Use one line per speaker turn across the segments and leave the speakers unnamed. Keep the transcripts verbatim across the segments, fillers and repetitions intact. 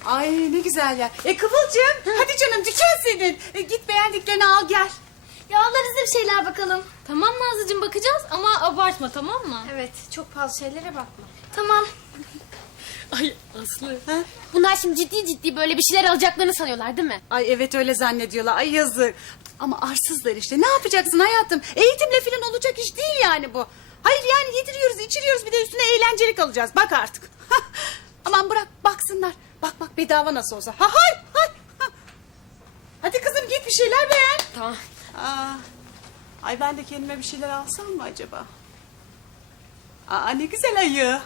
Ay ne güzel ya. E Kıvılcım hadi canım dükkan senin. E, git beğendiklerini al gel.
Ya abla biz de bir şeyler bakalım.
Tamam Nazlıcığım, bakacağız ama abartma, tamam mı?
Evet, çok pahalı şeylere bakma. Tamam.
Ay Aslı.
Ha?
Bunlar şimdi ciddi ciddi böyle bir şeyler alacaklarını sanıyorlar değil mi?
Ay evet öyle zannediyorlar. Ay yazık. Ama arsızlar işte. Ne yapacaksın hayatım? Eğitimle falan olacak iş değil yani bu. Hayır yani yediriyoruz, içiriyoruz bir de üstüne eğlencelik alacağız. Bak artık. Aman bırak baksınlar. Bak bak bedava nasıl olsa. Ha hay hay. Ha. Hadi kızım git bir şeyler beğen.
Tamam.
Aa, ay ben de kendime bir şeyler alsam mı acaba? Aa ne güzel ayı.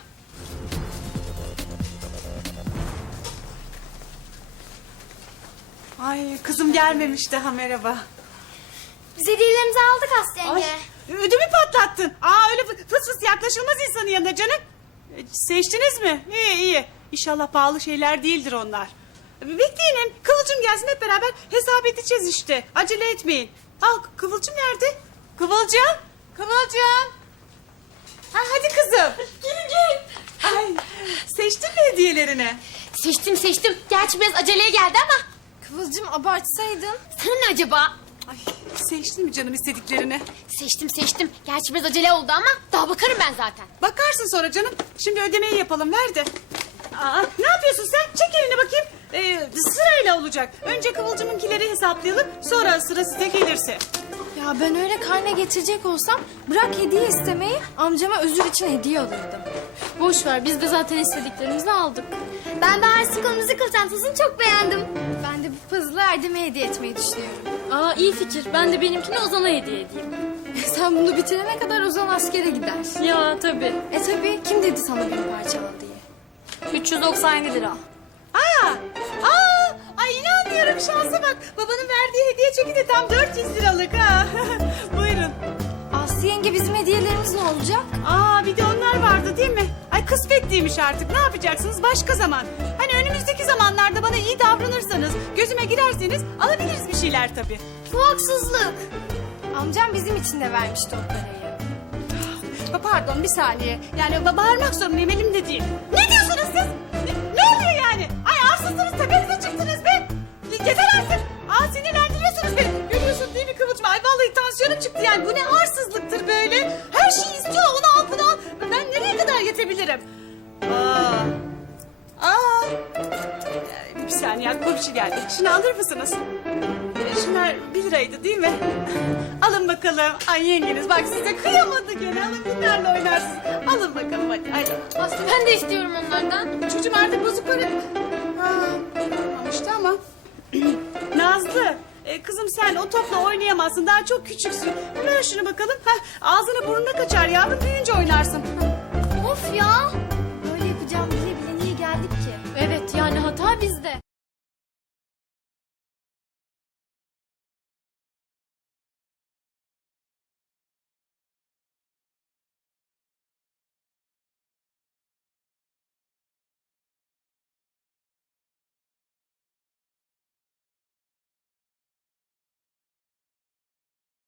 Ay kızım gelmemiş daha merhaba.
Biz hediyelerimizi aldık Aslı
Ay
yenge.
ödümü patlattın. Aa öyle fıs fıs yaklaşılmaz insanın yanına canım. E, Seçtiniz mi? İyi iyi. İnşallah pahalı şeyler değildir onlar. Bekleyin Kıvılcım gelsin hep beraber hesap edeceğiz işte. Acele etmeyin. Aa Kıvılcım nerede? Kıvılcım. Kıvılcım. Ha, hadi kızım.
Gelin gelin.
Ay seçtin mi hediyelerini?
Seçtim seçtim. Gerçi biraz aceleye geldi ama.
Kıvılcım abartsaydın.
Sana ne acaba?
Ay seçtin mi canım istediklerini?
Seçtim seçtim. Gerçi biraz acele oldu ama daha bakarım ben zaten.
Bakarsın sonra canım. Şimdi ödemeyi yapalım ver de. Aa, ne yapıyorsun sen? Çek elini bakayım. Ee, sırayla olacak. Önce Kıvılcım'ınkileri hesaplayalım. Sonra sıra size gelirse.
Ya ben öyle karne getirecek olsam bırak hediye istemeyi, amcama özür için hediye alırdım. Boş ver, biz de zaten istediklerimizi aldık.
Ben Bahar Sıkıl müzikal çantasını çok beğendim.
Ben de bu puzzle'ı Erdem'e hediye etmeyi düşünüyorum. Aa iyi fikir. Ben de benimkini Ozan'a hediye edeyim. Sen bunu bitirene kadar Ozan askere gider. Ya tabii. E tabii. Kim dedi sana beni parçala diye? üç yüz doksan yedi lira.
Aa, aa, ay inanmıyorum şansa bak. Babanın verdiği hediye çeki de tam dört yüz liralık ha. Buyurun.
Aslı yenge bizim hediyelerimiz ne olacak?
Aa bir de onlar vardı değil mi? Ay kısmetliymiş artık. Ne yapacaksınız başka zaman? Hani önümüzdeki zamanlarda bana iyi davranırsanız, gözüme girerseniz alabiliriz bir şeyler tabii.
Bu haksızlık.
Amcam bizim için de vermişti o parayı.
Ha, Pardon bir saniye. Yani ba- bağırmak zorundayım elimde değil. Ne diyorsunuz siz? Ne, ne oluyor yani? Ay arsızsınız tepenize çıktınız be. Yeter artık. Aa sinirlendiriyorsunuz beni. Görüyorsun değil mi Kıvılcım? Ay vallahi tansiyonum çıktı yani. Bu ne arsızlıktır böyle? Her şeyi istiyor onu al bunu al. Ben nereye kadar yetebilirim? Aa. Aa. Ee, Bir saniye aklıma bir şey geldi. Şunu alır mısınız? Ee, Şunlar bir liraydı değil mi? Alın bakalım. Ay yengeniz bak size kıyamadı gene. Alın bunlarla oynarsınız. Alın bakalım hadi. Ay.
Aslı ben de istiyorum onlardan.
Çocuğum artık bozuk para... Ha, almıştı ama. Nazlı. e, kızım sen o topla oynayamazsın. Daha çok küçüksün. Ver şunu bakalım. Heh, ağzına burnuna kaçar yavrum. Büyüyünce oynarsın.
Of ya.